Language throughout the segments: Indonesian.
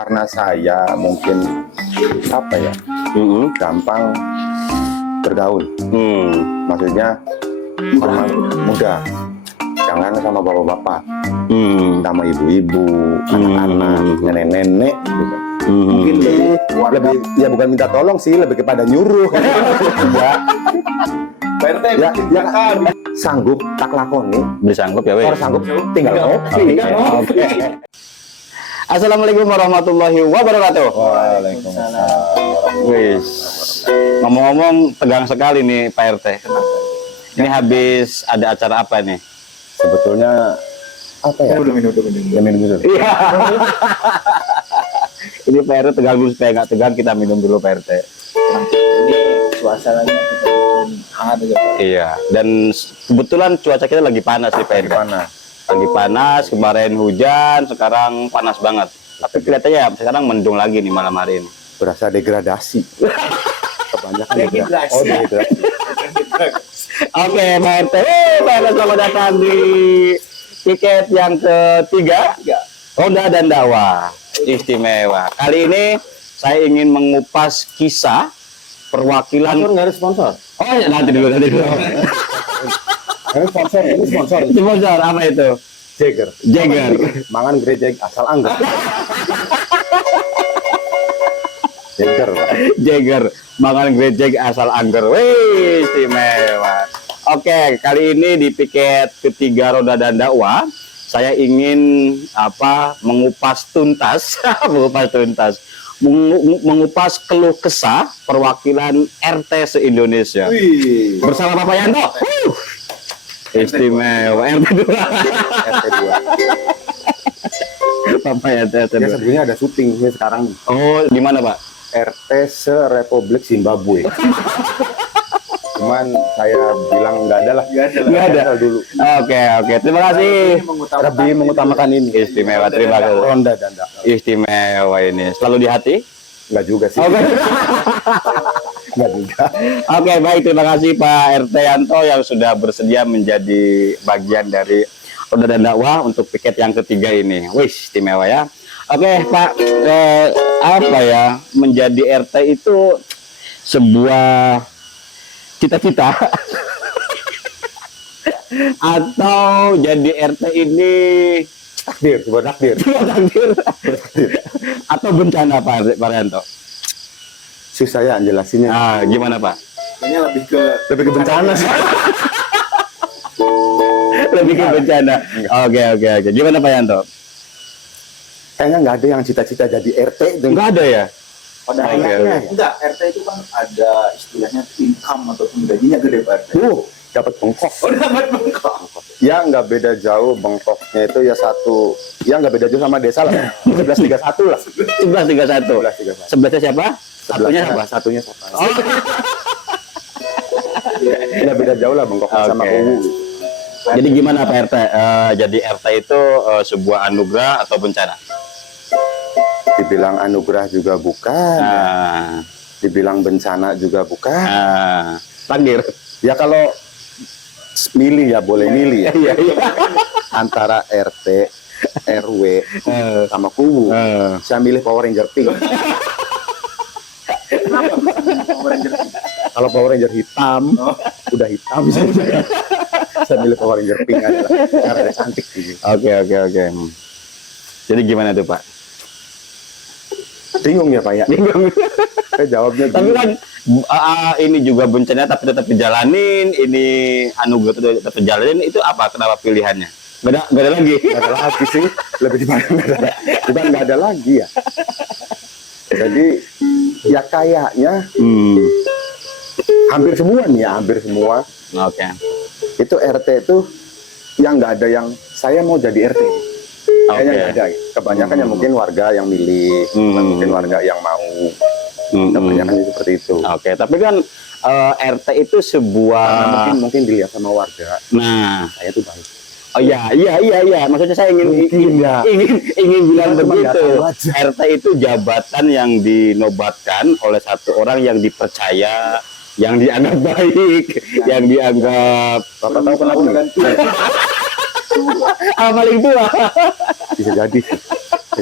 karena saya mungkin apa ya, gampang bergaul. Maksudnya orang muda, jangan sama bapak-bapak, sama ibu-ibu, anak-anak, nenek-nenek. Gitu. Mungkin lebih ya bukan minta tolong sih, lebih kepada nyuruh. Ya, ya kan sanggup tak lakoni, Disanggup ya, weh. harus sanggup tinggal kopi. Oke. Assalamualaikum warahmatullahi wabarakatuh. Waalaikumsalam. Wis. Ngomong-ngomong tegang sekali nih Pak RT. Ini habis ada acara apa nih? Sebetulnya apa ya? Minum dulu. Iya. Ini Pak RT tegang dulu, supaya nggak tegang kita minum dulu Pak RT. Ini suasananya kita bikin hangat aja. Iya. Dan kebetulan cuaca kita lagi panas nih Pak RT. Lagi panas, kemarin hujan, sekarang panas banget. Tapi kelihatannya sekarang mendung lagi nih malam hari ini. Berasa degradasi. Kebanyakan Degradasi. Oh, degradasi. Oke, Pak RT, Pak RT selamat datang di tiket yang ketiga, Ronda dan Dakwah. Istimewa. Kali ini saya ingin mengupas kisah perwakilan. Nggak ada sponsor. Oh ya, nanti dulu. Ini sponsor. Sponsor apa itu? Jagger. Mangan gereja asal anggar. Jagger. Mangan gerejek asal angger. Wih, istimewa. Oke, kali ini di piket ketiga Ronda dan Dakwah, saya ingin mengupas tuntas, mengupas keluh kesah perwakilan RT se-Indonesia. Bersama Bapak Yanto. Istimewa. RT 2. Bapak Yanto RT 2. Ya sebenarnya ada syuting ini sekarang. Oh, di mana Pak? RT se-Republik Zimbabwe. Cuman saya bilang nggak ada lah. Nggak ada dulu. Oke. Terima kasih. Lebih mengutamakan ini. Istimewa. Terima kasih. Ronda dan Dakwah. Istimewa ini. Selalu di hati? Nggak juga sih. Oke. Nggak juga. Oke, baik. Terima kasih Pak RT Yanto yang sudah bersedia menjadi bagian dari Ronda dan Dakwah untuk piket yang ketiga ini. Wih, istimewa ya. Oke, Pak. Menjadi RT itu sebuah cita-cita atau jadi RT ini Sebuah takdir. Atau bencana Pak Yanto? Susah ya jelasinnya. Nah, gimana Pak? Ini lebih ke bencana sih. Lebih ke bencana. Oke. Gimana Pak Yanto? Kayaknya nggak ada yang cita-cita jadi RT. Nggak ada ya? pada Oke, anaknya. oke. Enggak, RT itu kan ada istilahnya income ataupun gajinya gede Pak RT. Dapat bengkok. Oh, dapat bengkok. Ya nggak beda jauh bengkoknya itu ya satu. Ya nggak beda jauh sama desa lah. 1131 lah. 1131. 1131. Sebelahnya siapa? Satunya siapa? Satunya siapa? Oh. Nggak beda jauh lah bengkoknya sama Oke. ungu. Jadi gimana Pak RT? Jadi RT itu sebuah anugerah atau bencana? Dibilang anugerah juga bukan. Nah, Dibilang bencana juga bukan. takdir. Ya kalau milih ya boleh milih ya. Iya. Antara RT, RW, sama kubu. Saya milih Power Ranger pink. Kalau Power Ranger hitam, udah hitam. Saya milih Power Ranger pink adalah karena dia cantik. Oke. Jadi gimana tuh Pak? Bingung ya Pak ya? Bingung. Saya jawabnya Tapi bingung. kan ini juga bencana tapi tetap dijalanin, ini anugerah tetap dijalanin, itu apa? Kenapa pilihannya? Gak ada lagi. Nggak ada lagi sih, lebih bukan nggak ada lagi ya. Jadi ya kayaknya hampir semua nih ya, hampir semua Oke. itu RT itu yang nggak ada yang saya mau jadi RT. Kayaknya nggak ada. Kebanyakan ya mungkin warga yang milih, mungkin warga yang mau. Kebanyakan seperti itu. Oke, tapi kan RT itu sebuah Mungkin dilihat sama warga. Nah, Saya tuh baik. oh iya. Maksudnya saya ingin bilang Cuma nggak begitu. tahu aja. RT itu jabatan yang dinobatkan oleh satu orang yang dipercaya, yang dianggap baik, yang dianggap Bapak tahu kenapa nggak? paling tua. Bisa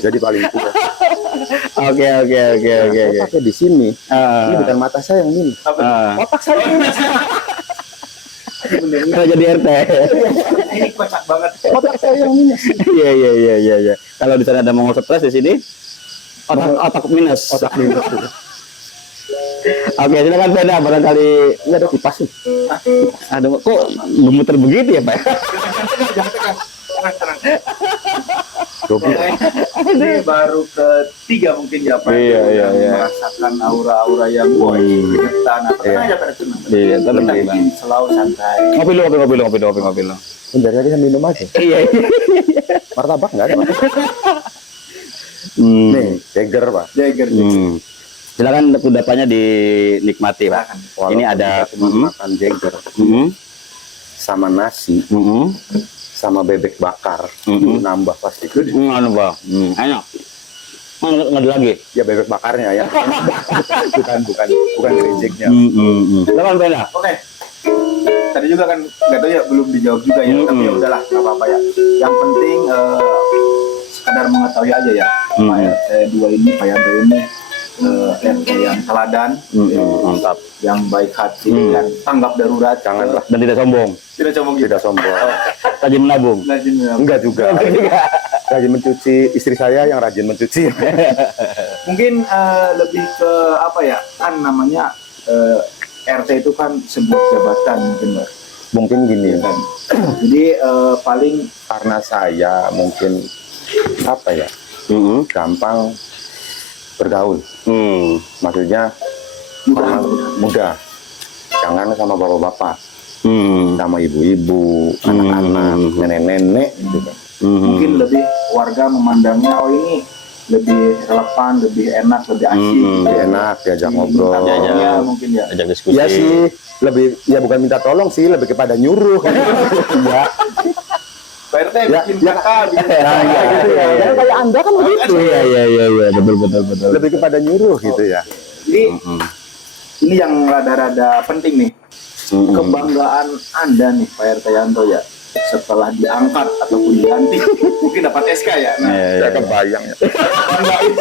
jadi paling tua. Oke. Saya pakai di sini. Ini bukan mata saya yang minus. Otak saya yang minus. Kalau jadi RT. Ini kocak banget. Otak saya yang minus. Iya. Kalau di sana ada Mongol stres, di sini otak minus. Otak minus. Oke, silakan Pena, barangkali Ini ada kipas nih. aduh kok gemeter begitu ya, Pak? Jangan tekan. Tenang. Dobi. Ini baru ketiga mungkin ya Pak. Iya. Merasakan aura-aura yang keringetan. Tenang aja Pak, tenang. Iya, tenang, Kita tenang. bikin selalu santai. Ngopi lo. Dari tadi saya minum aja. Iya. Martabak nggak ada, Pak. Hmm. Nih, Jagger, Pak. Jagger. Silakan kudapannya dinikmati, Pak. Silakan. Ini ada Walaupun kita cuma makan Jagger sama nasi sama bebek bakar. Itu nambah pasti. anu, Bang. Enak. Nggak ada lagi. Ya bebek bakarnya ya. bukan gerincingnya. Silakan Pena. Oke. Tadi juga kan nggak tahu ya, belum dijawab juga ya, tapi ya udahlah nggak apa-apa ya. Yang penting sekadar mengetahui aja ya. Pak RT 2 ini, Pak Yanto ini RT yang teladan, Mantap. yang baik hati dan tanggap darurat. Janganlah. Dan tidak sombong. Tidak sombong gitu. Tidak sombong. Rajin menabung. Rajin ya. Enggak juga. Rajin mencuci, istri saya yang rajin mencuci. Mungkin lebih ke apa ya, kan namanya RT itu kan sebuah jabatan mungkin Mbak. Mungkin gini, Kan. Jadi paling karena saya mungkin apa ya, gampang bergaul. Maksudnya orang muda, jangan sama bapak-bapak, sama ibu-ibu, anak-anak, nenek-nenek, gitu kan. mungkin lebih warga memandangnya oh ini lebih relevan, lebih enak, lebih asik, Lebih enak diajak ngobrol. Minta tolongnya Ya. mungkin ya. Ajak diskusi. Iya sih, lebih ya bukan minta tolong sih, lebih kepada nyuruh. Iya. Pak RT Ya, bikin ya. kakak, bikin Nah, iya gitu ya. Kan kayak Anda kan begitu. Iya, betul. Lebih kepada nyuruh gitu ya. Jadi ini yang rada-rada penting nih. Kebanggaan Anda nih Pak RT Yanto ya, setelah diangkat ataupun dilantik mungkin dapat SK ya. Nah, Saya kebayang ya. banggain.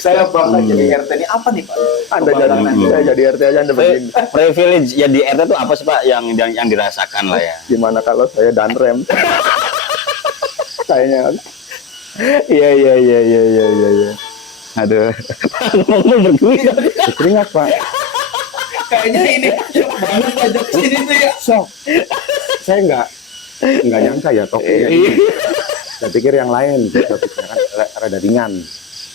Saya bangga jadi RT ini apa nih Pak? Anda jadi Kebanggaan Anda. saya jadi RT aja Anda begini. Privilege ya di RT itu apa sih, Pak, yang dirasakan lah ya? Gimana kalau saya dan rem? Kayaknya Iya. Aduh. Ngomong berdua. keringat Pak. Kayaknya ini banget aja sini tuh ya. Sok. Saya nggak nyangka ya topiknya ini. Saya pikir yang lain, saya pikir kan rada ringan.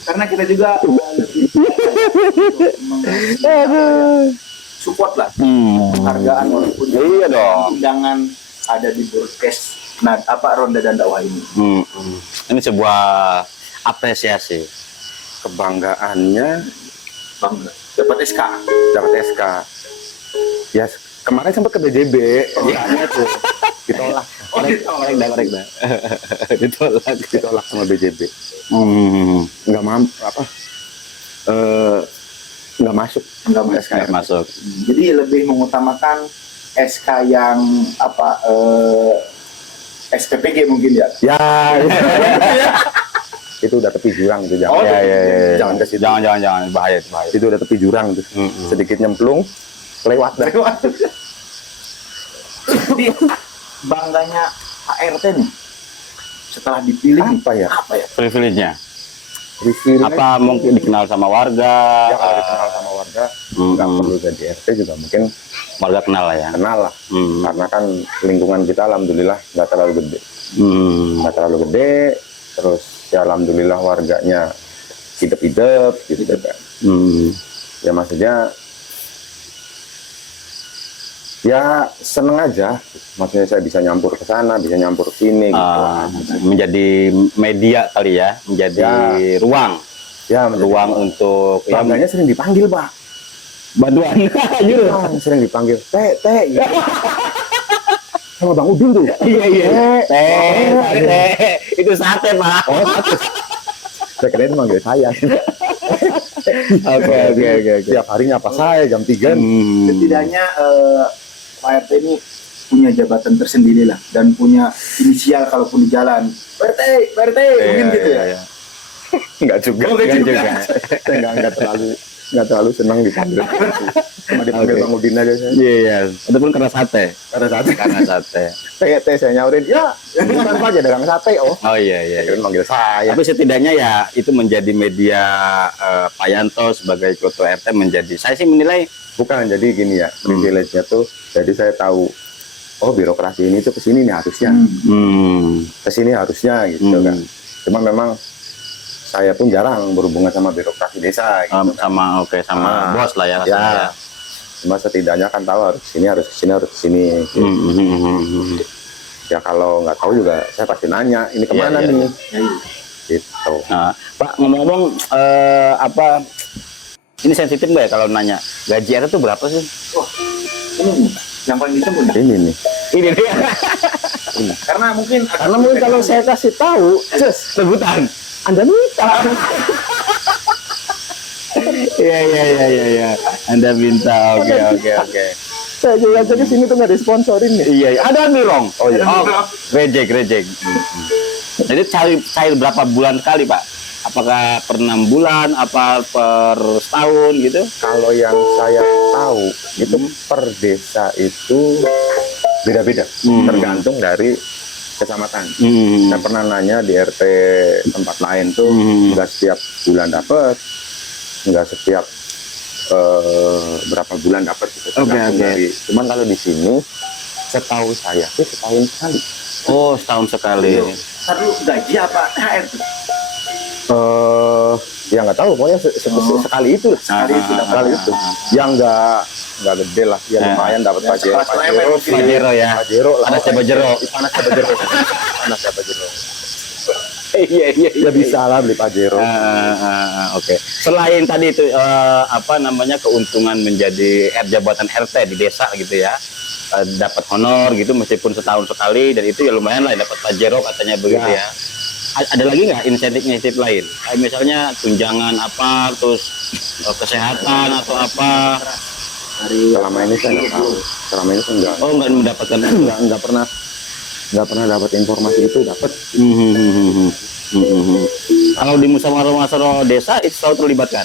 Karena kita juga lebih support lah penghargaan walaupun Iya dong. undangan ada di broadcast ronda dan dakwah ini. Ini sebuah apresiasi. Kebanggaannya Bangga dapat SK. dapat SK. Ya kemarin sempat ke BJB, makanya tuh ditolak. Korek dah. Ditolak sama BJB. Nggak nggak masuk. Enggak Mas. Nggak masuk. Jadi lebih mengutamakan SK yang SPPG mungkin ya. Ya. Itu udah tepi jurang itu jangan. Oh, Ya. Jangan ke situ. Jangan, bahaya. Itu udah tepi jurang tuh. Sedikit nyemplung, lewat dah. Jadi bangganya Pak RT nih setelah dipilih Apa ya? Apa ya? Privilege-nya. Review Apa mungkin dikenal sama warga? ya kalau dikenal sama warga, nggak perlu jadi RT juga mungkin Warga kenal lah ya. kenal lah. Karena kan lingkungan kita alhamdulillah nggak terlalu gede. Nggak terlalu gede, terus ya alhamdulillah warganya hidup-hidup gitu kan. Ya maksudnya ya seneng aja, maksudnya saya bisa nyampur ke sana, bisa nyampur ke sini gitu. Menjadi media kali ya, menjadi ruang Ya menjadi ruang untuk ya, bangganya sering dipanggil Pak. bantuan. Sering dipanggil teh gitu. Sama Bang Udin tuh. Iya. Teh. Itu sate, Pak. Oh, saya kira itu manggil saya. Oke. Tiap hari nyapa saya jam 3. Setidaknya Pak RT ini punya jabatan tersendiri lah dan punya inisial kalaupun di jalan. Pak RT, mungkin gitu ya. Enggak juga. Enggak juga. Saya enggak terlalu senang dipanggil. Cuma dipanggil Oke. Bang Udin aja saya. Iya, iya. Itu pun karena sate. Karena saat Karena sate. teh saya nyaurin, ya bukan aja dagang sate. Oh, Oh iya, iya. kirain manggil saya. Tapi setidaknya ya itu menjadi media Pak Yanto sebagai ketua RT menjadi, saya sih menilai Bukan, jadi gini ya, privilege-nya tuh, jadi saya tahu, oh birokrasi ini tuh kesini nih harusnya, kesini harusnya gitu kan. Cuma memang saya pun jarang berhubungan sama birokrasi desa gitu. sama sama bos lah ya. Ya, cuma setidaknya kan tahu harus kesini, harus kesini, harus kesini. Gitu. Ya kalau nggak tahu juga saya pasti nanya, ini kemana Iya, iya, nih? Gitu. Nah, Pak, ngomong-ngomong apa ini sensitif nggak ya kalau nanya gaji RT itu berapa sih? Wah, ini nih, yang paling ditunggu nih. Ini nih. Ini dia. Karena mungkin Kalau saya kasih tahu, Sebutan. Anda minta. Iya. Anda minta. Oke. Saya juga aja ke sini tuh nggak disponsorin nih. Iya. Ada Mirong. Oh iya. Rejek. Jadi cair berapa bulan sekali, Pak? Apakah per 6 bulan, apa per setahun gitu? Kalau yang saya tahu itu per desa itu beda-beda, tergantung dari kecamatan. Saya pernah nanya di RT tempat lain tuh nggak setiap bulan dapat, nggak setiap berapa bulan dapat. Gitu. Tergantung dari. Cuman kalau di sini setahu saya sih setahun sekali. Oh, setahun sekali. Satu gaji apa THR tuh? Ya nggak tahu, pokoknya sekali itu lah, sekali itu. Yang nggak gede lah, ya lumayan dapat pajero. Pajero ya. Pajero lah. Panas Pajero. Panas Pajero. Panas Pajero. Iya. Ya bisa lah beli pajero. Oke. Selain tadi itu apa namanya keuntungan menjadi jabatan RT di desa gitu ya. Dapat honor gitu meskipun setahun sekali, dan itu ya lumayan lah dapat pajero katanya begitu ya. Ada lagi nggak insentif lain? Kayak misalnya tunjangan apa, terus kesehatan atau apa? Selama ini saya nggak tahu. Selama ini saya nggak. Oh, nggak mendapatkan. Nggak pernah dapat informasi itu dapat. Kalau di musyawarah desa itu selalu terlibatkan.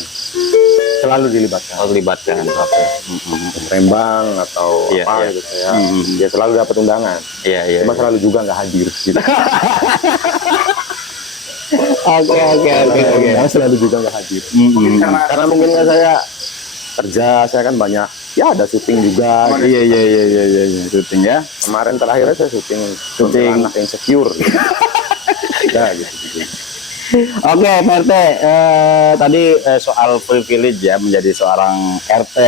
Selalu dilibatkan. Selalu terlibatkan. Oke. Rembang atau Iya, apa iya. gitu ya. Dia selalu dapat undangan. Iya. Cuma selalu juga nggak hadir. Gitu. Oke. Selalu juga nggak hadir. Karena mungkin kan saya kerja, saya kan banyak. Ya ada syuting juga. Iya, syuting ya. Kemarin terakhir saya syuting anak insecure. Ya gitu. Oke, Pak RT, tadi soal privilege ya menjadi seorang RT,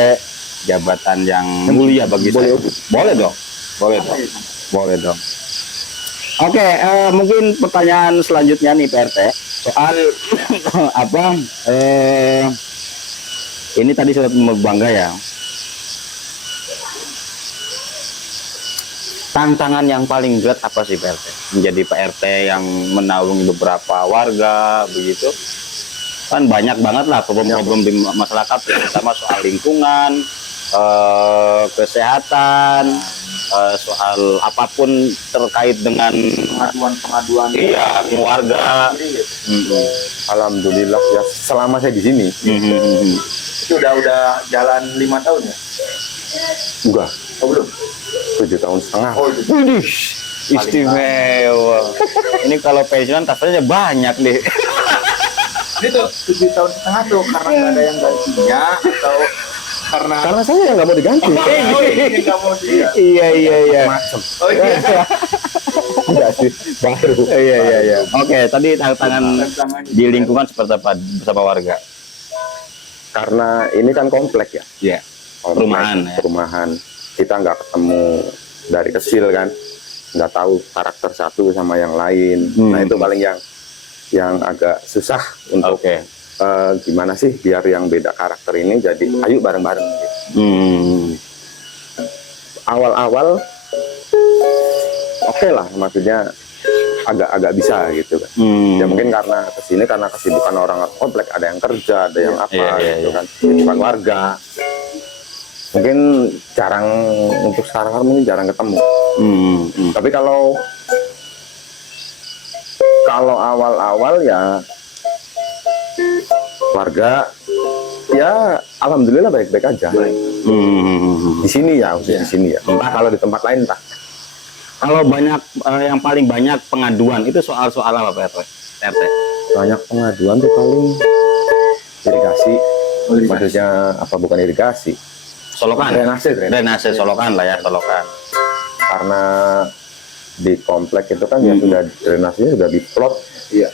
jabatan yang mulia bagi saya. Boleh dong. Oke, mungkin pertanyaan selanjutnya nih Pak RT soal apa? Ini tadi sudah bangga ya. Tantangan yang paling berat apa sih Pak RT? Menjadi Pak RT yang menaungi beberapa warga begitu. Kan banyak banget lah problem-problem di masyarakat, terutama soal lingkungan, kesehatan, soal apapun terkait dengan pengaduan. Iya, keluarga. Alhamdulillah ya selama saya di sini. Itu udah jalan 5 tahun ya? Enggak. Oh belum? 7,5 tahun. Widih, istimewa. Ini kalau pensiunan tasnya banyak deh. Ini tuh 7,5 tahun tuh karena nggak ada yang gantinya atau karena Karena saya yang nggak mau diganti. ini nggak mau dia. Iya. Oh iya. Enggak sih, baru. Iya. Oke, tadi tantangan di lingkungan seperti apa bersama warga? Karena ini kan komplek ya. Iya. Perumahan ya. Perumahan. Kita nggak ketemu dari kecil kan. Nggak tahu karakter satu sama yang lain. Nah itu paling yang agak susah untuk gimana sih biar yang beda karakter ini jadi ayo bareng-bareng gitu. Awal-awal oke lah, maksudnya agak bisa gitu kan. Ya mungkin karena kesini karena kesibukan orang komplek, ada yang kerja, ada yang apa gitu kan, kesibukan warga. Mungkin jarang untuk sekarang kan mungkin jarang ketemu. Tapi kalau awal-awal ya Warga ya alhamdulillah baik-baik aja. Di sini ya, khusus di sini ya. Entah kalau di tempat lain entah. Kalau banyak yang paling banyak pengaduan itu soal-soal apa Pak RT? Banyak pengaduan tuh paling irigasi. Maksudnya apa, bukan irigasi? Solokan. Drainase solokan lah ya, solokan. Karena di komplek itu kan ya sudah drainasenya sudah diplot. Iya.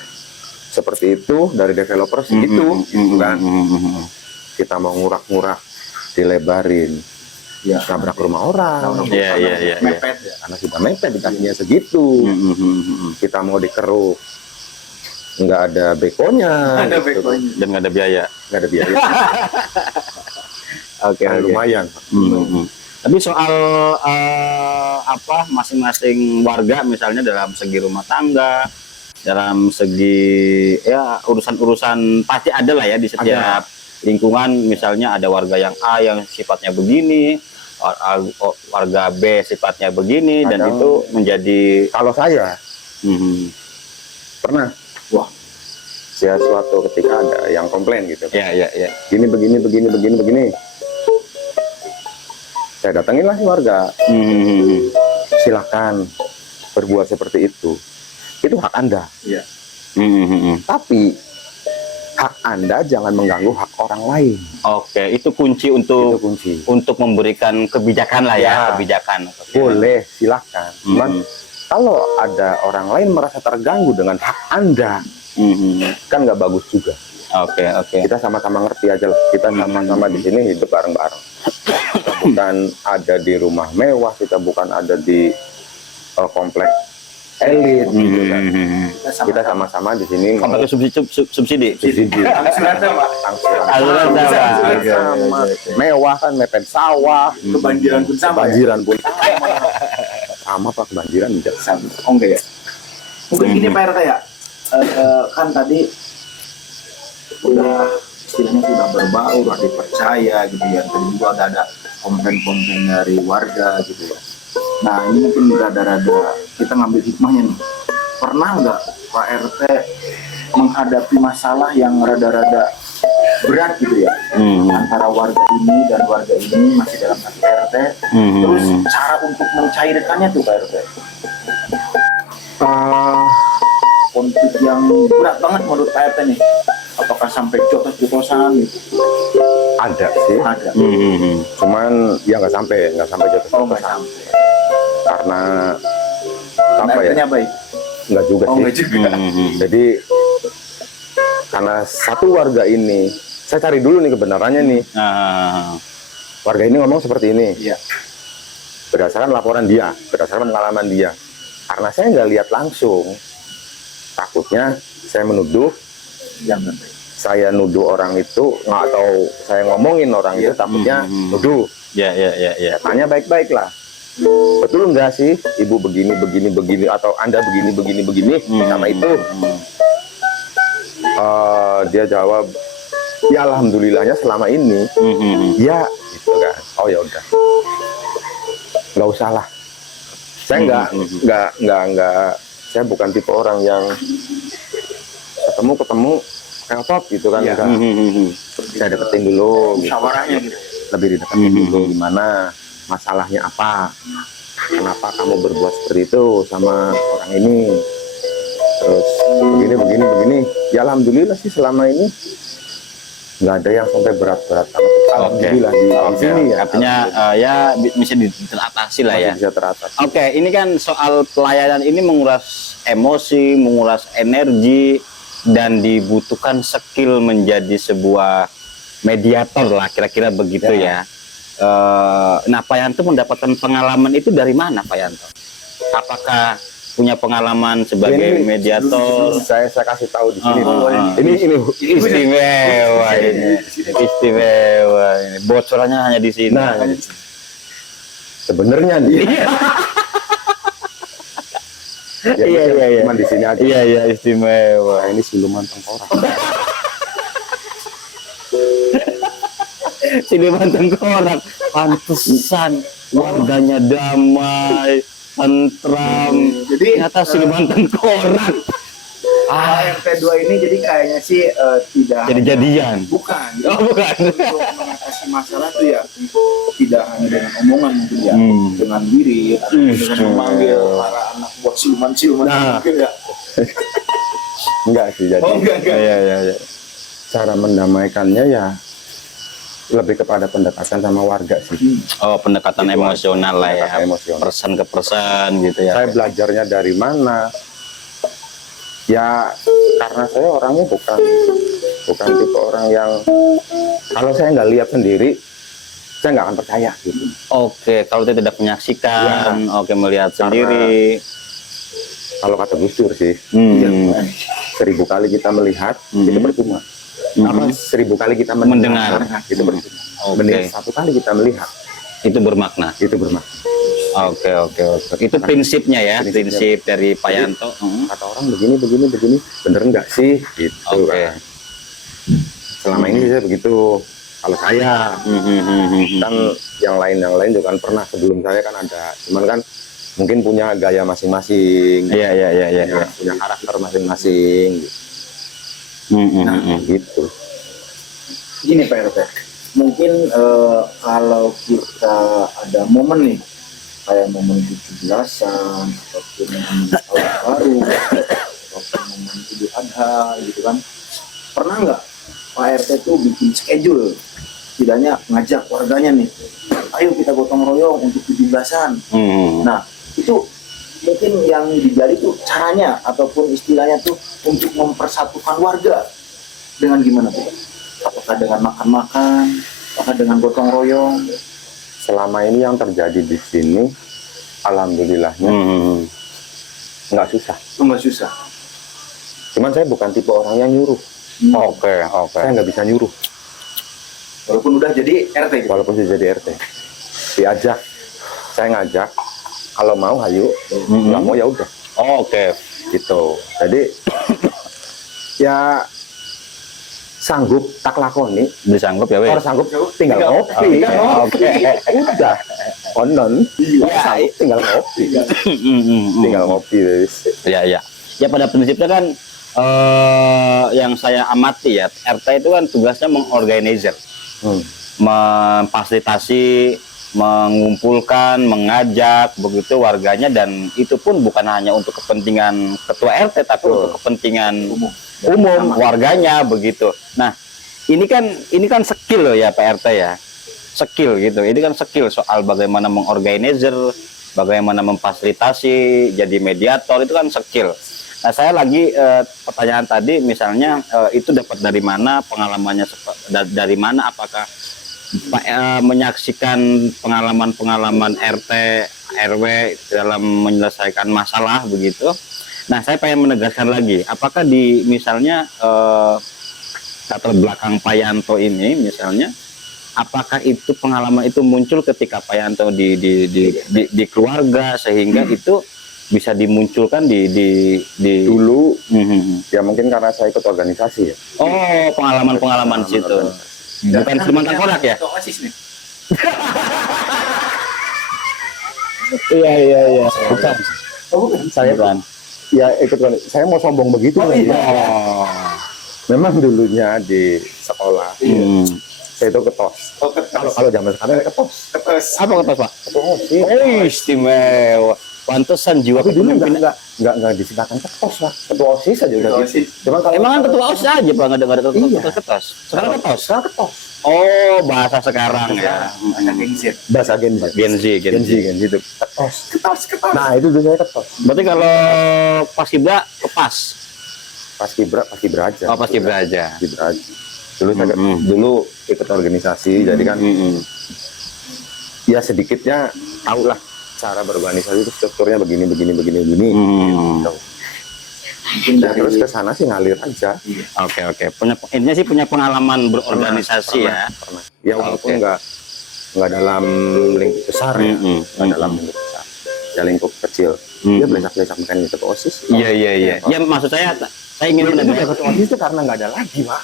Seperti itu dari developer segitu, gitu kan. Kita mau ngurak-ngurak, dilebarin, Iya. nabrak rumah orang. Iya. Mepet ya. Karena sudah mepet dikasihnya segitu. Kita mau dikeruk, nggak ada bekonya. Ada gitu. bekonya. Dan nggak ada biaya. Nggak ada biaya. Oke. Lumayan. Tapi soal apa masing-masing warga misalnya dalam segi rumah tangga, dalam segi ya urusan-urusan pasti ada lah ya di setiap lingkungan. Misalnya ada warga yang A yang sifatnya begini, warga B sifatnya begini, dan Kadang- itu menjadi Kalau saya pernah, Wah. ya suatu ketika ada yang komplain gitu. ya. Gini begini. Saya datanginlah si warga. Silakan berbuat seperti itu. Itu hak Anda. Iya. Tapi hak Anda jangan mengganggu hak orang lain. Oke, itu kunci Itu untuk kunci. memberikan kebijakan lah ya, Ya. kebijakan. Boleh, silakan. Cuman kalau ada orang lain merasa terganggu dengan hak Anda, kan nggak bagus juga. Oke. Kita sama-sama ngerti aja lah. Kita sama-sama di sini hidup bareng-bareng. Kita bukan ada di rumah mewah, kita bukan ada di komplek elit, gitu kan. Kita sama-sama di sini Apa itu subsidi? subsidi. Angsuran Pak. Angsuran Sama mewah kan, mepet sawah, Kebanjiran pun sama ya? kebanjiran pun sama Pak, kebanjiran juga. Sama. Oh enggak ya? Mungkin gini Pak RT ya. Kan tadi udah istilahnya sudah berbaur, udah dipercaya gitu ya. Tadi juga ada komplain-komplain dari warga gitu ya. Nah ini mungkin rada-rada kita ngambil hikmahnya nih. Pernah nggak Pak RT menghadapi masalah yang rada-rada berat gitu ya, antara warga ini dan warga ini masih dalam satu RT, terus cara untuk mencairkannya tuh Pak RT? Konflik yang berat banget menurut Pak RT nih, apakah sampai jotos-jotosan gitu? Ada sih, Ada. cuman ya nggak sampai jatuh. Oh nggak sampai. Karena apa ya? RT-nya baik. Nggak juga Oh sih. nggak juga. Jadi karena satu warga ini, saya cari dulu nih kebenarannya nih. Warga ini ngomong seperti ini, Iya. berdasarkan laporan dia, berdasarkan pengalaman dia. Karena saya nggak lihat langsung, takutnya saya menuduh, Jangan baik. saya nuduh orang itu, nggak tahu saya ngomongin orang itu, takutnya nuduh. Ya. Tanya baik-baik lah. Betul nggak sih ibu begini atau anda begini sama itu? Dia jawab, ya alhamdulillahnya selama ini ya gitu kan. Oh ya udah, nggak usah lah. Saya nggak, saya bukan tipe orang yang ketemu repot gitu kan. Iya. Enggak. Saya deketin dulu gitu. Musyawarahnya gitu. Lebih dideketin dulu, gimana masalahnya, apa, kenapa kamu berbuat seperti itu sama orang ini, terus begini. Ya alhamdulillah sih selama ini nggak ada yang sampai berat-berat. Alhamdulillah di sini ya. Artinya ya bisa teratasi lah ya. Masih bisa teratasi. Oke, ini kan soal pelayanan ini menguras emosi, menguras energi, dan dibutuhkan skill menjadi sebuah mediator lah, kira-kira begitu ya. Nah, Pak Yanto mendapatkan pengalaman itu dari mana, Pak Yanto? Apakah punya pengalaman sebagai mediator? Saya kasih tahu di sini. Ini Istimewa ini. Istimewa ini. Bocorannya hanya di sini. Nah, sebenarnya nih. Iya. Cuma di sini aja. Iya, istimewa. Ini siluman tengkorak. Siluman tengkorak, pantesan warganya damai, tentram. Jadi Ternyata siluman tengkorak. RT 2 ini jadi kayaknya sih tidak Jadi hanya- jadian. bukan. Oh, bukan. Untuk mengatasi masalah tuh ya tidak hanya dengan omongan mungkin ya, dengan diri atau dengan memanggil para anak buat siluman-siluman Nah. mungkin ya. Enggak sih, jadi Oh enggak. Iya, iya, iya. cara mendamaikannya ya lebih kepada pendekatan sama warga sih. Oh, pendekatan emosional lah ya. Pendekatan emosional. Person ke person gitu ya. Saya belajarnya dari mana? Ya karena saya orangnya bukan tipe orang yang kalau saya nggak lihat sendiri saya nggak akan percaya gitu. Oke, kalau tidak menyaksikan, oke melihat Karena- sendiri. Kalau kata Gus Dur sih, Hmm. 1000 kali kita melihat itu percuma. Apa 1000 kali kita Mendengar. itu percuma. Oke. Mending 1 kali kita melihat Itu bermakna. itu bermakna. Oke, oke, oke. Itu prinsipnya ya, prinsip dari Pak Yanto. Kata orang begini, bener nggak sih? Gitu Oke. kan. Selama ini saya begitu. Kalau saya kan yang lain juga kan pernah sebelum saya kan ada, cuman kan mungkin punya gaya masing-masing, Iya, iya, iya, iya. punya karakter masing-masing. Nah, gitu. Gini Pak RT, mungkin kalau kita ada momen nih kayak momen 17-an ataupun momen tahun baru ataupun momen Idul Adha gitu kan, pernah nggak Pak RT tuh bikin schedule, setidaknya ngajak warganya nih, ayo kita gotong royong untuk 17-an. Nah itu mungkin yang digali tuh caranya ataupun istilahnya tuh untuk mempersatukan warga dengan gimana tuh? Apakah dengan makan-makan, apakah dengan gotong royong? Selama ini yang terjadi di sini, alhamdulillahnya nggak susah. Enggak susah. Cuman saya bukan tipe orang yang nyuruh. Oke, oke. Saya nggak bisa nyuruh, Walaupun udah jadi RT gitu. walaupun saya jadi RT. Diajak, saya ngajak. Kalau mau, hayu. Nggak mau ya udah. Oke. Gitu. Jadi ya sanggup tak lakoni. Disanggup ya, weh. Kalau sanggup tinggal ngopi. Oke. Udah. Onon. Sanggup tinggal ngopi. Tinggal ngopi. Ya, ya. Ya pada prinsipnya kan yang saya amati ya, RT itu kan tugasnya mengorganisir, memfasilitasi, mengumpulkan, mengajak begitu warganya, dan itu pun bukan hanya untuk kepentingan ketua RT tapi untuk kepentingan umum warganya begitu. Nah, ini kan skill loh ya Pak RT ya. Skill gitu. Ini kan skill soal bagaimana mengorganisir, bagaimana memfasilitasi, jadi mediator, itu kan skill. Nah, saya lagi pertanyaan tadi misalnya itu dapat dari mana, pengalamannya dari mana, apakah Pak menyaksikan pengalaman-pengalaman RT, RW dalam menyelesaikan masalah begitu. Nah, saya pengen menegaskan lagi, apakah di misalnya latar belakang Pak Yanto ini misalnya, apakah itu pengalaman itu muncul ketika Pak Yanto di keluarga sehingga itu bisa dimunculkan di Dulu ya mungkin karena saya ikut organisasi ya. oh pengalaman situ. Bukan cuma tengkorak ya? Oasis nih. Iya. Bukan. Saya kan. Ya ikut saya mau sombong begitu. Oh, iya. Memang dulunya di sekolah saya itu ketos. Oh, ketos. Kalau zaman sekarang ketos. Ketos. Apa kata Pak? Ketua OSIS. Oh, istimewa. Pantesan jiwa Tapi dulu kepemimpinan. enggak disingkatkan ketos lah. Ketua OSIS aja udah Ketua gitu. OSIS. Cuma kalau Emang kan ketua OSIS aja Pak, nggak ada Iya. ketos. Sekarang ketos. Sekarang ketos. Oh, bahasa sekarang ya. Ada gengsit. Bahasa Gen Z. Gen Z itu ketos. Ketos. Nah, itu dulu saya ketos. Berarti kalau Paskibra kepas. Paskibra aja. Oh, Paskibra aja. Paskibra aja. Dulu ikut organisasi, jadi kan ya sedikitnya tahu lah cara berorganisasi itu strukturnya begini. Gitu. Mungkin Ya, dari terus ke sana sih ngalir aja. Oke. Intinya sih punya pengalaman berorganisasi ya. Pernah. Ya walaupun Oke. nggak dalam lingkup besar ya, nggak dalam lingkup besar. Ya lingkup kecil. Dia belajar makan gitu OSIS. Iya. Ya maksud saya ingin Itu menegaskan. ketua OSIS itu karena nggak ada lagi, Pak.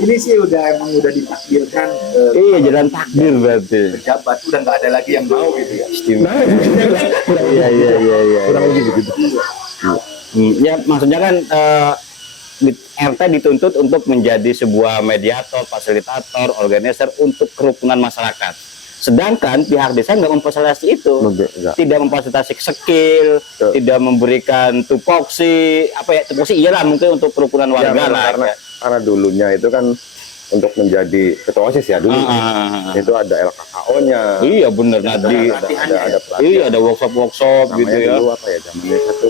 Ini sih emang udah ditakdirkan Iya, jalan takdir berarti. pejabat, udah nggak ada lagi yang mau gitu ya. Istimewa. Iya. Kurang lebih begitu. Ya maksudnya kan RT dituntut untuk menjadi sebuah mediator, fasilitator, organizer untuk kerukunan masyarakat. Sedangkan pihak desa nggak memfasilitasi itu, Enggak. tidak memfasilitasi skill, tidak memberikan tupoksi, apa ya tupoksi iyalah mungkin untuk kerukunan warga Ya, lah. karena dulunya itu kan untuk menjadi ketua OSIS ya dulu. Itu ada LKKO-nya. Iya bener, Ada pelatihan. iya ada workshop Namanya gitu ya. dulu apa ya? Zamannya satu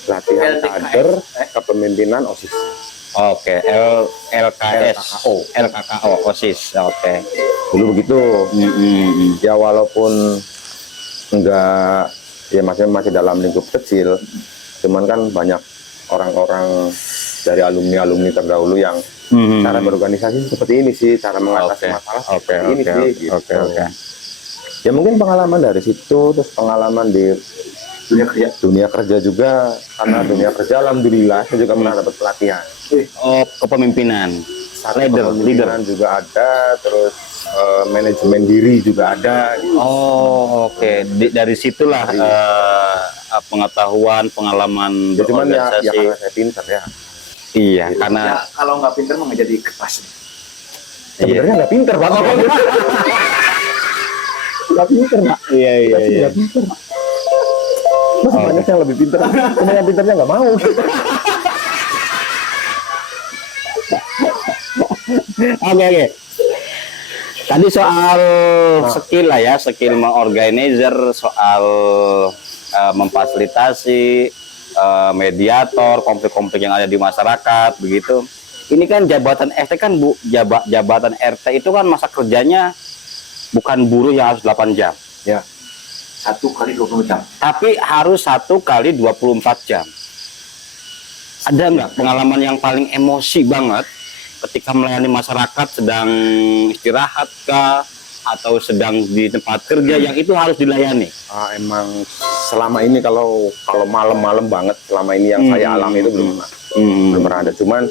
pelatihan kader kepemimpinan OSIS. Oke, LKKO, OSIS, oke. Dulu begitu. Ya walaupun enggak, ya masih dalam lingkup kecil, cuman kan banyak orang-orang dari alumni terdahulu yang cara berorganisasi seperti ini sih, cara mengatasi masalah seperti ini sih. Gitu. Ya mungkin pengalaman dari situ, terus pengalaman di dunia kerja juga, karena dunia kerja alhamdulillah saya juga pernah dapat pelatihan. Oh, kepemimpinan, leader. Kepemimpinan juga ada, terus manajemen diri juga ada. Gitu. Oh, oke. Dari situlah pengetahuan, pengalaman Ya, cuman ya berorganisasi. karena saya pinter ya. Iya, karena Ya, kalau nggak pinter mah nggak jadi kertas. Sebenarnya nggak pinter Pak. Nggak pinter Pak. iya. Nggak pinter Pak. Masih banyak yang lebih pinter, cuma yang pinternya nggak mau. Oke. Tadi soal skill lah ya, skill mengorganizer, soal memfasilitasi, mediator, konflik-konflik yang ada di masyarakat, begitu. Ini kan jabatan RT kan Bu, jabatan RT itu kan masa kerjanya bukan buruh yang harus 8 jam. Ya. 1 kali 20 jam. Tapi harus 1 kali 24 jam. Ada nggak pengalaman yang paling emosi banget ketika melayani masyarakat sedang istirahat kah atau sedang di tempat kerja yang itu harus dilayani? Emang selama ini kalau malam-malam banget selama ini yang saya alami itu belum pernah ada. Cuman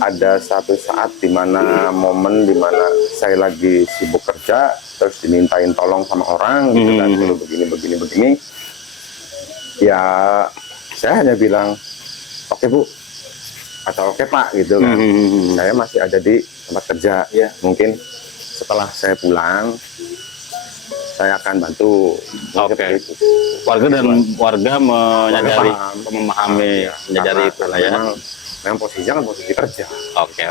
ada satu saat di mana momen di mana saya lagi sibuk kerja terus dimintain tolong sama orang gitu kan, dulu begini. Ya saya hanya bilang oke Bu atau oke Pak gitu kan. Saya masih ada di tempat kerja. Iya. Mungkin setelah saya pulang saya akan bantu. Oke. Itu. Warga menyadari, memahami, menyadari itu lah ya. Memang posisinya kan posisi kerja. Oke.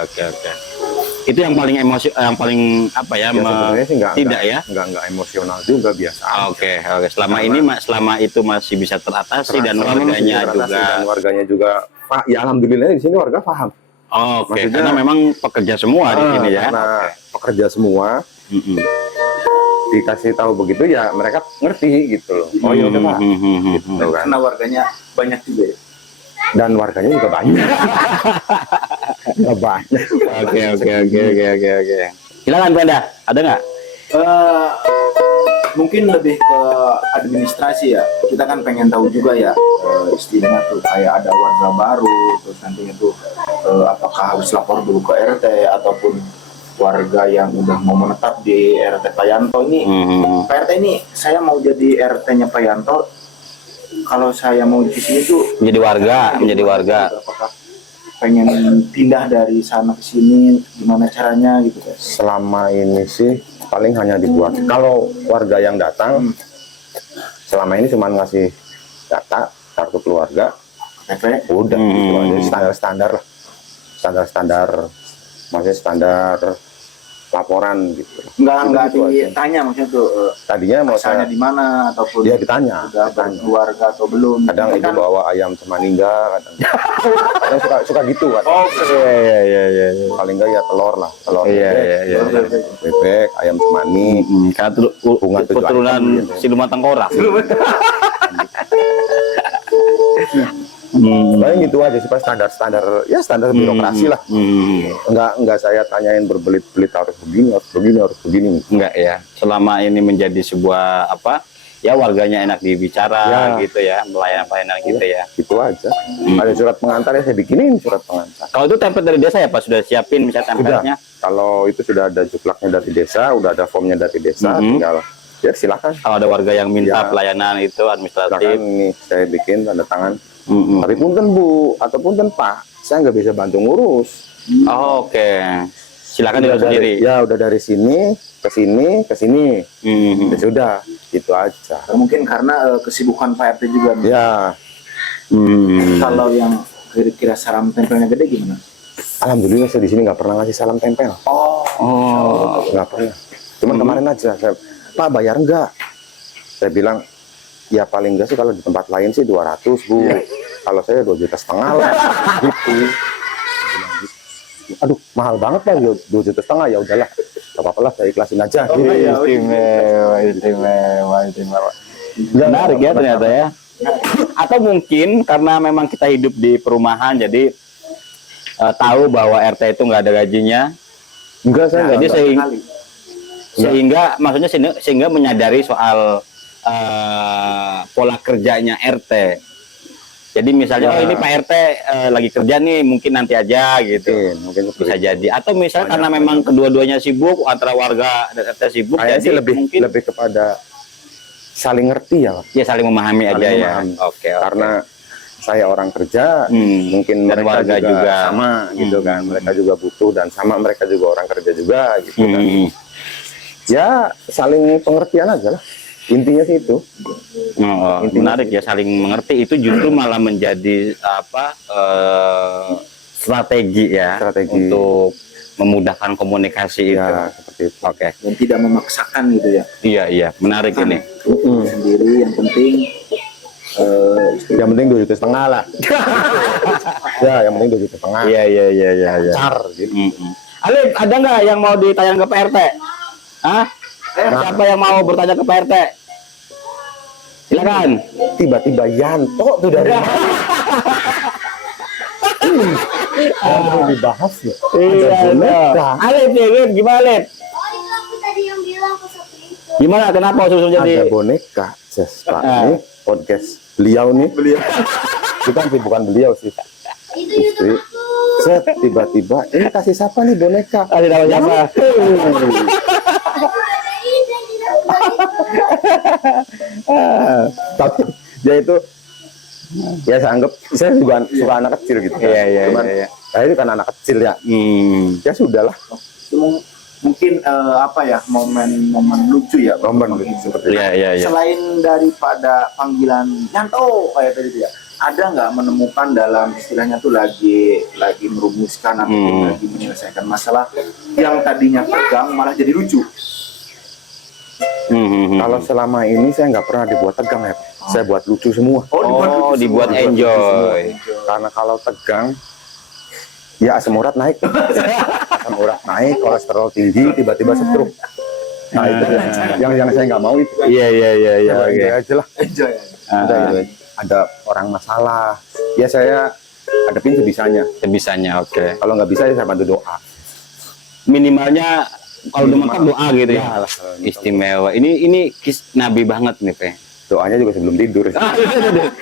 Itu yang paling emosi, yang paling apa ya? Sebenarnya sih enggak emosional juga biasa. Oke. Selama itu masih bisa teratasi dan warganya juga Pak, ya alhamdulillah di sini warga paham. Oke. Karena memang pekerja semua di sini ya. Karena pekerja semua. Dikasih tahu begitu ya mereka ngerti gitu loh. Oh ya udah Pak. Gitu kan. Karena warganya banyak juga ya. Dan warganya juga banyak. Nggak banyak. Oke. Silakan Brenda, ada nggak? Mungkin lebih ke administrasi ya. Kita kan pengen tahu juga ya, istilahnya tuh kayak ada warga baru, terus nantinya tuh apakah harus lapor dulu ke RT ataupun warga yang udah mau menetap di RT Pak Yanto ini. Pak RT ini saya mau jadi RT-nya Pak Yanto. Kalau saya mau di sini tuh Menjadi warga. Apakah pengen pindah dari sana ke sini, gimana caranya gitu guys? Selama ini sih paling hanya dibuat. Kalau warga yang datang selama ini cuma ngasih data kartu keluarga, KTP, udah gitu aja, standar lah, standar, maksudnya standar laporan gitu. nggak Gitu aja. ditanya maksudnya tuh Tadinya mau asalnya saya di mana ataupun dia ditanya, udah berkeluarga atau belum. kadang ibu Kan- bawa ayam semaningga, kadang suka gitu kan. Iya. Paling enggak ya telur lah, telur Iya. bebek, ayam semani. Karena Bunga tujuh keturunan ayam. siluman tengkorak. Paling gitu aja sih Pak, standar birokrasi lah. Enggak saya tanyain berbelit-belit harus begini. Enggak ya. Selama ini menjadi sebuah ya warganya enak dibicara Ya. gitu ya, pelayanan gitu ya. Gitu aja. Ada surat pengantar ya saya bikinin surat pengantar. Kalau itu template dari desa ya Pak, sudah siapin misalnya Sudah. template-nya? Kalau itu sudah ada juklaknya dari desa, udah ada formnya dari desa, tinggal ya silakan. Kalau ada warga yang minta Ya. pelayanan itu Silakan administratif. nih saya bikin tanda tangan. Tapi punten Bu, atau punten Pak, saya nggak bisa bantu ngurus. Oh, oke. Silakan Udah dilihat sendiri. Ya udah dari sini ke sini ke sini. Ya sudah, itu aja. Mungkin karena kesibukan Pak RT juga nih. Ya, Kalau yang kira-kira salam tempelnya gede gimana? alhamdulillah saya di sini nggak pernah ngasih salam tempel. Oh, Nggak pernah. Cuman kemarin aja saya, Pak bayar nggak? Saya bilang, ya paling nggak sih kalau di tempat lain sih 200 Bu. Kalau saya 2,5 juta lah. Gitu. Aduh, mahal banget Pak, 2,5 juta ya udahlah. Gak apa-apa lah, saya ikhlasin aja. Gitu. istimewa. Menarik ya ternyata ya. Atau mungkin karena memang kita hidup di perumahan, jadi tahu bahwa RT itu nggak ada gajinya. Enggak, saya Jadi nggak. sehingga maksudnya sehingga menyadari soal pola kerjanya RT. Jadi misalnya oh ini Pak RT lagi kerja nih, mungkin nanti aja gitu. Mungkin Bisa jadi. Atau misalnya karena memang kedua-duanya sibuk, antara warga dan RT sibuk, Kayaknya jadi sih lebih mungkin lebih kepada saling ngerti ya Pak. ya saling memahami aja Saling ya. memahami. Oke. Karena saya orang kerja, mungkin Dan mereka warga juga. sama gitu kan. Mereka juga butuh dan sama mereka juga orang kerja juga gitu kan. Ya saling pengertian aja lah. Intinya sih itu. Menarik ya, saling mengerti itu justru malah menjadi apa strategi ya, Strategi. untuk memudahkan komunikasi itu. Ya seperti itu. Oke. Dan tidak memaksakan gitu ya. Iya, menarik ini. Sendiri yang penting Yang penting 2,5 juta lah. Ya, yang penting 2,5 juta. Iya. Car gitu. Alif, ada nggak yang mau ditanya ke Pak RT? Hah? Siapa yang mau bertanya ke Pak RT? Silakan. Tiba-tiba Yanto tuh dari mana? Yang perlu dibahas ya. Ada boneka. Alif, gimana Alif? Oh, itu aku tadi yang bilang ke seperti itu. Gimana? Kenapa suruh jadi? Ada boneka. Yes, Pak. Ini podcast beliau nih. Bukan beliau sih. Itu YouTube aku. Set, tiba-tiba ini kasih siapa nih boneka? Ada nama siapa? Aku ada ide, tidak Tapi dia itu ya saya anggap saya juga suka anak kecil gitu. Cuman saya itu kan anak kecil ya. Ya sudahlah. mungkin apa ya momen lucu ya. Momen lucu seperti itu. Iya. Selain daripada panggilan Yanto kayak tadi ya, ada nggak menemukan dalam istilahnya tuh lagi merumuskan atau lagi menyelesaikan masalah yang tadinya tegang malah jadi lucu? Kalau selama ini saya nggak pernah dibuat tegang ya, Pak. Saya buat lucu semua. Oh, dibuat Lucu enjoy. semua. Karena kalau tegang, ya asam urat naik. Asam urat naik, kolesterol tinggi, tiba-tiba stroke. Nah itu yang saya nggak mau itu. Iya. Ya, Oke. aja lah. Enjoy. Udah, gitu aja. Ada orang masalah, ya saya hadapin sebisanya. Sebisanya, oke. Kalau nggak bisa ya saya bantu doa. Minimalnya kalau udah makan doa gitu ya. Ya, Istimewa. Ini nabi banget nih, Pe. doanya juga sebelum tidur.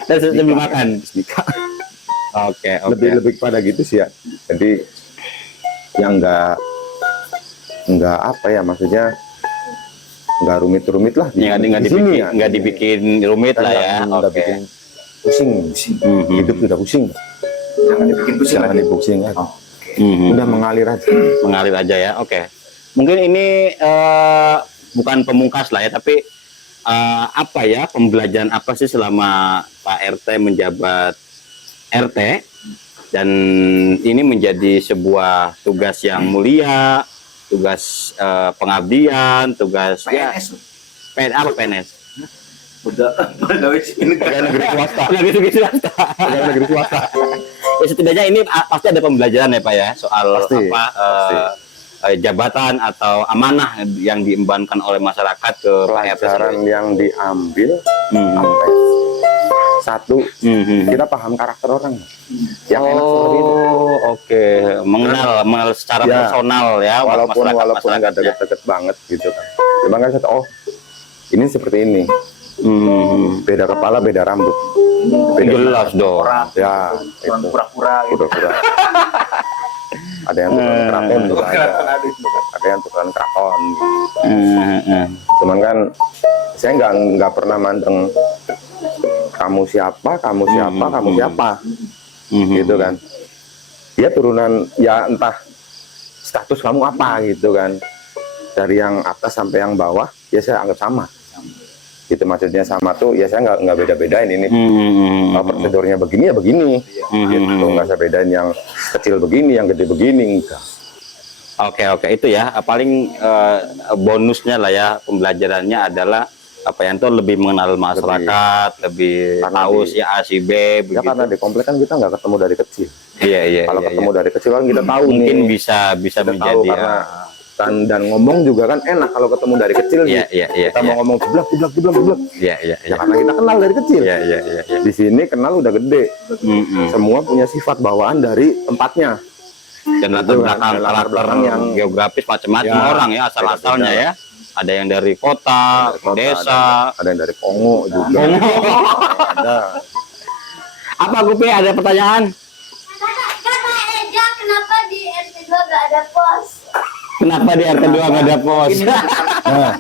Dan sebelum makan. Oke. Lebih kepada gitu sih ya. Jadi yang nggak apa ya, maksudnya nggak rumit-rumit lah. Nggak dibikin rumit lah ya. Nggak Oke. bikin pusing. Hidup sudah pusing. Jangan dibikin pusing Jangan lagi. dipusing lagi. Udah mengalir aja. Mengalir aja ya. Oke. Mungkin ini bukan pemungkas lah ya, tapi apa ya, pembelajaran apa sih selama Pak RT menjabat RT, dan ini menjadi sebuah tugas yang mulia, tugas pengabdian, tugas PNS. apa PNS? Pegawai sipil negara. Negeri swasta. Pegawai negeri swasta. Ya, setidaknya ini pasti ada pembelajaran ya Pak ya, soal Pasti. jabatan atau amanah yang diembankan oleh masyarakat ke Pak RT Pelajaran sendiri. yang diambil sampai satu, kita paham karakter orang. Yang enak seperti itu. Oke, mengenal secara Ya, personal ya, walaupun nggak masyarakatnya. deket-deket banget gitu kan. Cuma kan saya tahu, oh ini seperti ini. Beda kepala, beda rambut. Beda Jelas dong. ya, Orang itu. pura-pura gitu. Pura-pura. Ada yang tukang krakon juga ada. Ada itu kan. Ada yang tukang krakon. Hmm. Cuman kan saya nggak pernah mandang kamu siapa, kamu siapa, kamu siapa, gitu kan. Dia turunan ya entah status kamu apa gitu kan. Dari yang atas sampai yang bawah ya saya anggap sama. Gitu maksudnya sama tuh ya saya nggak beda-bedain ini. Kalau prosedurnya begini ya begini. Gitu nggak saya bedain yang kecil begini, yang gede begini enggak. Oke, itu ya paling bonusnya lah ya, pembelajarannya adalah apa yang tuh lebih mengenal masyarakat, lebih Karena tahu di- si A si B Ya begitu. karena di komplek kan kita nggak ketemu dari kecil. Iya. Kalau ketemu dari kecil kan kita tahu mungkin nih. bisa Kita tahu menjadi karena dan ngomong juga kan enak kalau ketemu dari kecil nih. Iya. Kita mau ngomong jeblak. Iya. Ya karena kita kenal dari kecil. Iya. Di sini kenal udah gede. Semua punya sifat bawaan dari tempatnya. Dan latar Itu kan, belakang ada latar belakang yang yang- geografis macam-macam Ya, orang ya asal-asalnya beda-beda. ya. Ada yang dari kota, Dari kota, desa. ada yang dari Kongo juga. Ada. Apa Gupi, ada pertanyaan? Kata Eja, kenapa di RT2 gak ada pos? Kenapa di RT 2 nggak ada pos? Nah,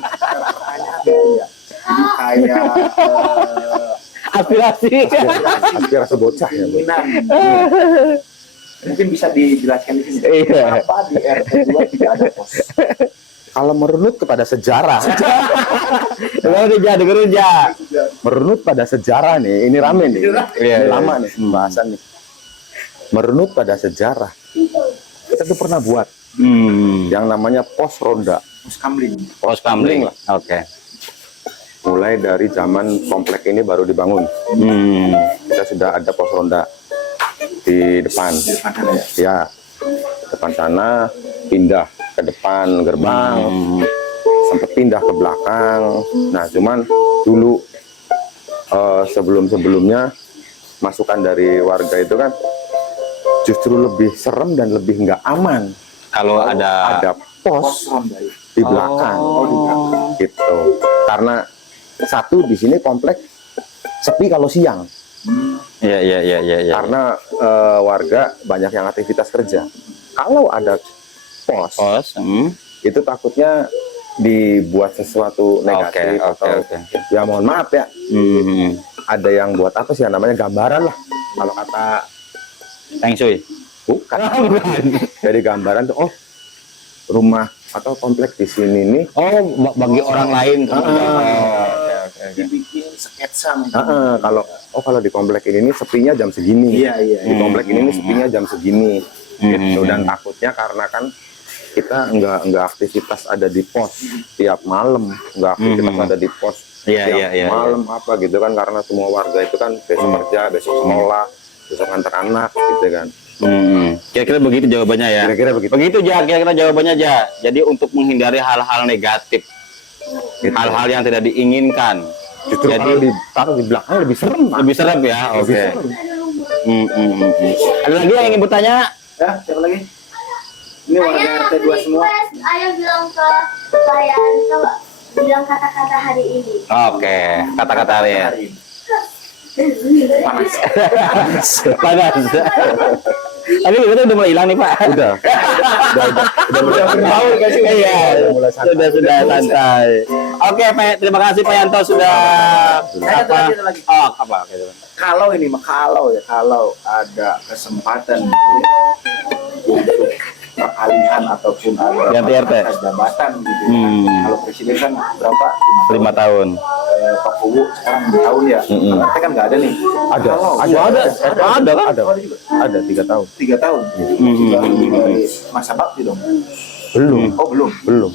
Jadi kayak Aspirasi. aspirasi bocah ya. Bu. keinginan. Mungkin bisa dijelaskan di sini. Iya. Kenapa di RT2 tidak ada pos? Kalau merunut kepada sejarah, Dengerin ja. merunut pada sejarah nih, ini rame nih. Iya, Ini iya. lama nih pembahasan nih. Merunut pada sejarah. Kita tuh pernah buat yang namanya pos ronda. Pos kamling. Pos kamling. Oke. Mulai dari zaman komplek ini baru dibangun. Kita sudah ada pos ronda di depan. Di depan sana ya. Ya, depan sana pindah ke depan gerbang, sempat pindah ke belakang. Nah, cuman dulu sebelum-sebelumnya masukan dari warga itu kan justru lebih serem dan lebih nggak aman. Kalau ada Pos pos ronda itu. di belakang, gitu. Karena satu di sini komplek sepi kalau siang. Iya. Karena warga banyak yang aktivitas kerja. Kalau ada pos, itu takutnya dibuat sesuatu negatif atau Oke. ya mohon maaf ya, ada yang buat apa sih ya, namanya gambaran lah kalau kata Feng Shui. bukan. Jadi gambaran tuh oh rumah atau komplek di sini nih Bagi orang lain. Dibikin sketsa mungkin. kalau di komplek ini nih sepinya jam segini. Iya. Di komplek ini nih sepinya jam segini. Gitu. Dan takutnya karena kan kita nggak aktivitas ada di pos tiap malam, nggak aktivitas ada di pos tiap malam apa gitu kan, karena semua warga itu kan besok kerja, besok sekolah, besok antar anak gitu kan. Kira-kira begitu jawabannya ya. Kira-kira begitu. Begitu ja, kira-kira jawabannya ja. Jadi untuk menghindari hal-hal negatif, Gitu. hal-hal yang tidak diinginkan. Justru Jadi kalau ditaruh di belakang lebih serem, Pak. lebih serem ya. Oke. serem. Ada lagi yang ingin bertanya? Ya, siapa lagi? Ini warga Ayah, RT2 semua. Ayah bilang ke klien, coba bilang kata-kata hari ini. Oke, kata-kata ya. Hari ini. Panas. Tapi itu udah mulai hilang nih Pak. Udah berbaur guys. Iya, mulai santai. sudah santai. Oke, Pak, terima kasih Pak Yanto sudah Ada lagi. Oh, apa? Kalau ini mah kalau ada kesempatan gitu ya, untuk peralihan ataupun ada Ganti RT. pangkat jabatan gitu ya. Kalau presiden kan berapa? 5 tahun. Pak Kubu sekarang 2 tahun ya. Kalau RT kan nggak ada nih. Ada Kalau Ada kan? juga. Ada 3 tahun. 3 tahun. Sudah mulai masa bakti dong. Belum. Oh belum.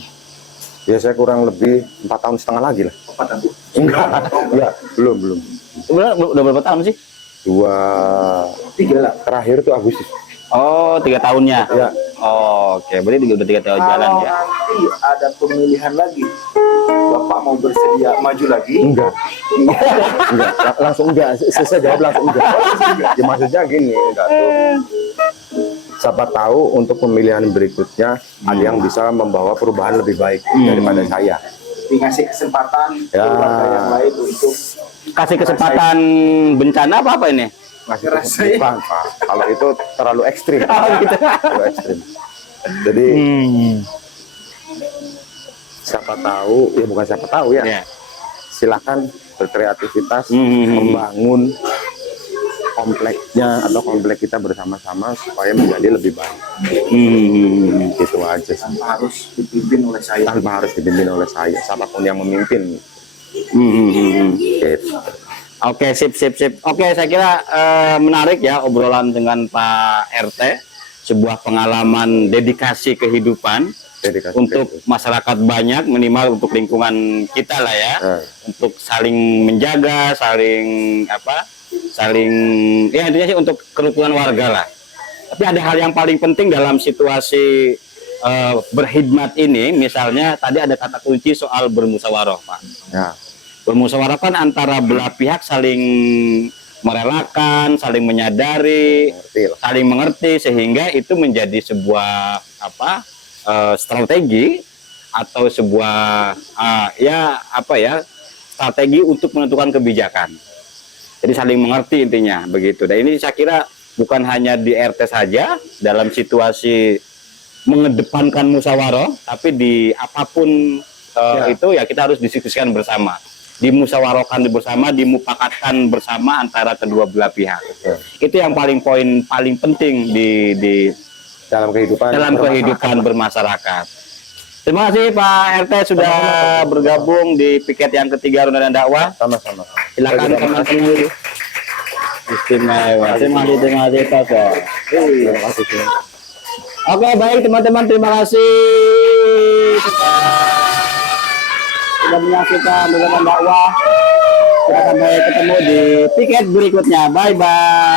Ya saya kurang lebih 4,5 tahun lagi lah. 4 tahun. Enggak. Ya, belum. Udah berapa tahun sih? 3 lah. Terakhir tuh Agustus. Oh, 3 tahunnya. Ya. Oh, oke, berarti udah 3 tahun jalan Kalau ya. nanti ada pemilihan lagi, Bapak mau bersedia maju lagi? Enggak. Langsung enggak. Saya jawab langsung enggak. Ya maksudnya gini, enggak tuh. Siapa tahu untuk pemilihan berikutnya ada yang bisa membawa perubahan lebih baik daripada saya. dikasih kesempatan Ya. warga yang lain untuk Kasih kesempatan bencana apa ini? Masih Ngerasain. bukan, Pak. Kalau itu terlalu ekstrim. Oh, gitu. Terlalu ekstrim. Jadi siapa tahu, ya bukan siapa tahu ya. Ya. Silakan berkreativitas, Hmm. membangun kompleknya atau komplek kita bersama-sama supaya menjadi lebih baik. Gitu aja sih. tanpa harus dipimpin oleh saya. Tanpa harus dipimpin oleh saya, siapapun yang memimpin. Gitu. Oke, sip. Oke, saya kira menarik ya obrolan dengan Pak RT, sebuah pengalaman dedikasi kehidupan Dedikasi untuk kehidupan. masyarakat banyak, minimal untuk lingkungan kita lah ya, untuk saling menjaga, saling ya intinya sih untuk kerukunan warga lah. Tapi ada hal yang paling penting dalam situasi berkhidmat ini, misalnya tadi ada kata kunci soal bermusyawarah, Pak. Ya. Bermusyawarah kan antara belah pihak saling merelakan, saling menyadari, Ngerti lah. saling mengerti, sehingga itu menjadi sebuah strategi atau sebuah strategi untuk menentukan kebijakan. Jadi saling mengerti intinya begitu. Dan ini saya kira bukan hanya di RT saja dalam situasi mengedepankan musyawarah, tapi di apapun itu ya kita harus diskusikan bersama, dimusyawarahkan bersama, dimupakatkan bersama antara kedua belah pihak. Itu yang paling penting di Dalam kehidupan bermasyarakat. Terima kasih Pak RT sudah bergabung di piket yang ketiga Ronda dan Dakwah. sama-sama. Silakan teman-teman. Istimewa. Terima kasih Pak. Terima kasih. Oke, baik teman-teman, terima kasih sudah menyaksikan Ronda dan Dakwah. Kita sampai ketemu di piket berikutnya. Bye bye.